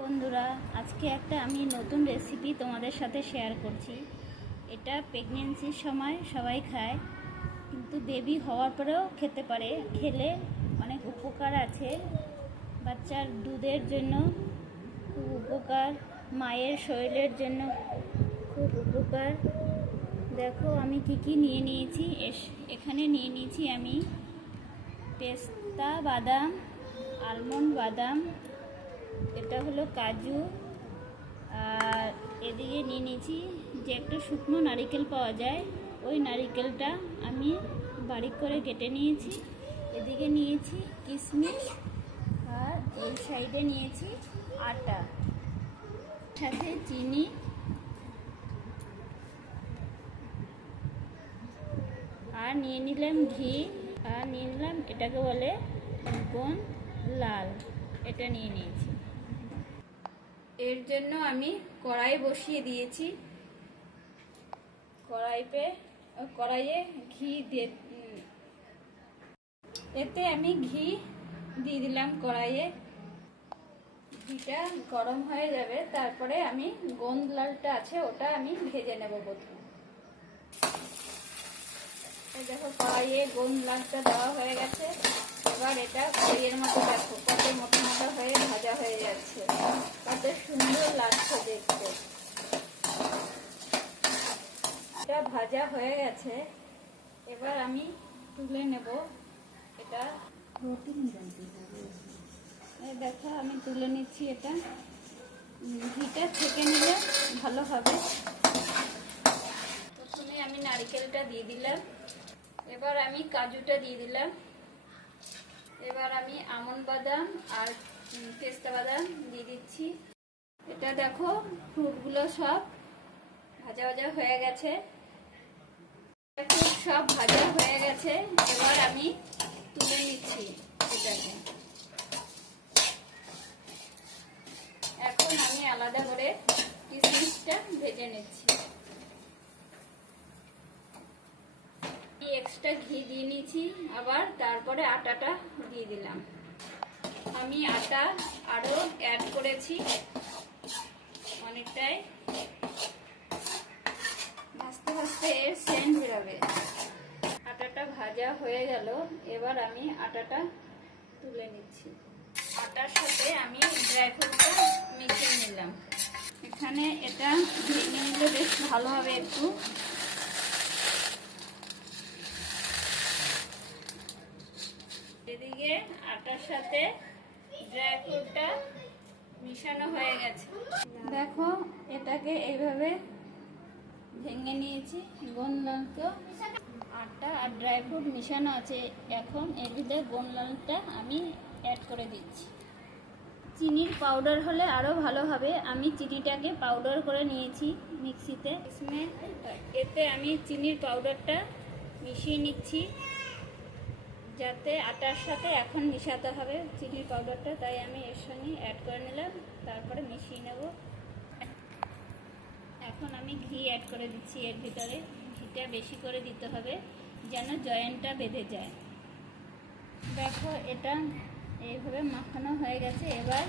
বন্ধুরা, আজকে একটা আমি নতুন রেসিপি তোমাদের সাথে শেয়ার করছি। এটা প্রেগনেন্সির সময় সবাই খায়, কিন্তু বেবি হওয়ার পরেও খেতে পারে। খেলে অনেক উপকার আছে। বাচ্চার দুধের জন্য খুব উপকার, মায়ের শরীরের জন্য খুব উপকার। দেখো আমি কি নিয়ে নিয়েছি। এখানে নিয়ে নিয়েছি আমি পেস্তা বাদাম, আলমন্ড বাদাম, এটা হলো কাজু, আর এদিকে নিয়ে নিয়েছি যে একটা শুকনো নারিকেল পাওয়া যায়, ওই নারিকেলটা আমি বারিক করে কেটে নিয়েছি। এদিকে নিয়েছি কিশমিশ, আর এই সাইডে নিয়েছি আটা, সাথে চিনি, আর নিয়ে নিলাম ঘি, আর নিয়ে নিলাম এটাকে বলে গোন লাল, এটা নিয়ে নিয়েছি। এর জন্য আমি কড়াই বসিয়ে দিয়েছি। কড়াইয়ে ঘি দিয়ে, এতে আমি ঘি দিয়ে দিলাম কড়াইয়ে। ঘিটা গরম হয়ে যাবে, তারপরে আমি গোন্দ লালটা আছে ওটা আমি ভেজে নেব প্রথমে। দেখো কড়াইয়ে গোন্দ লালটা দেওয়া হয়ে গেছে। এবার এটা খইয়ের মতো দেখো কত মোটা মোটা হয়ে ভাজা হয়ে যাচ্ছে, কত সুন্দর লাগছে দেখতে। এটা ভাজা হয়ে গেছে, এবার আমি তুলে নেব। এটা দেখো আমি তুলে নিচ্ছি। এটা ঘিটা ছেঁকে নিলে ভালো হবে। প্রথমে আমি নারকেলটা দিয়ে দিলাম, এবার আমি কাজুটা দিয়ে দিলাম, এবার আমি আমন্ড বাদাম আর পেস্তা বাদাম দিয়ে দিচ্ছি। এটা দেখো ফ্রুটগুলো সব ভাজা ভাজা হয়ে গেছে, সব ভাজা হয়ে গেছে। এবার আমি তুলে নিচ্ছি এটাকে। এখন আমি আলাদা করে কিশমিশটা ভেজে নিচ্ছি। এক্সট্রা ঘি দিয়ে নিয়েছি, আবার তারপরে আটাটা দিয়ে দিলাম। আমি আটা আরো অ্যাড করেছি অনেকটাই। ভাজতে ভাজতে এর সেন্ট বেরোবে। আটাটা ভাজা হয়ে গেল, এবার আমি আটাটা তুলে নিচ্ছি। আটার সাথে আমি ড্রাই ফ্রুটটা মিশিয়ে নিলাম। এখানে এটা ভেঙে নিলে বেশ ভালো হবে একটু। এদিকে আটার সাথে ড্রাই ফ্রুটটা মিশানো হয়ে গেছে। দেখো এটাকে এইভাবে ভেঙে নিয়েছি। গোন লালটা, আটা আর ড্রাই ফ্রুট মিশানো আছে। এখন এর ভিতরে গোন লালটা আমি অ্যাড করে দিচ্ছি। চিনির পাউডার হলে আরও ভালো হবে। আমি চিনিটাকে পাউডার করে নিয়েছি মিক্সিতে। এতে আমি চিনির পাউডারটা মিশিয়ে নিচ্ছি, যাতে আটার সাথে এখন মিশাতে হবে চিনির পাউডারটা, তাই আমি এর সঙ্গে অ্যাড করে নিলাম, তারপরে মিশিয়ে নেব। এখন আমি ঘি অ্যাড করে দিচ্ছি এর ভিতরে। ঘিটা বেশি করে দিতে হবে যেন জয়েন্টটা বেঁধে যায়। দেখো এটা এইভাবে মাখানো হয়ে গেছে। এবার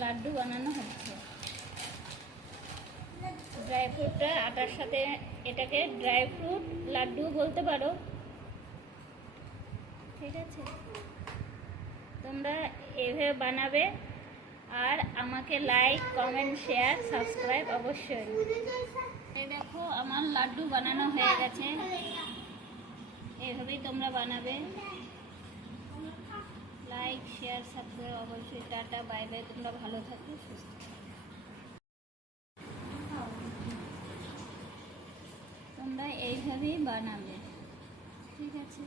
লাড্ডু বানানো হচ্ছে। ড্রাই ফ্রুটটা আটার সাথে, এটাকে ড্রাই ফ্রুট লাড্ডু বলতে পারো, ঠিক আছে? তোমরা এইভাবে বানাবে, আর আমাকে লাইক, কমেন্ট, শেয়ার, সাবস্ক্রাইব অবশ্যই। এই দেখো আমার লাড্ডু বানানো হয়ে গেছে। এইভাবেই তোমরা বানাবে। লাইক, শেয়ার, সাবস্ক্রাইব অবশ্যই। Tata, bye bye. তোমরা ভালো থাকো, সুস্থ। তোমরা এইভাবেই বানাবে, ঠিক আছে?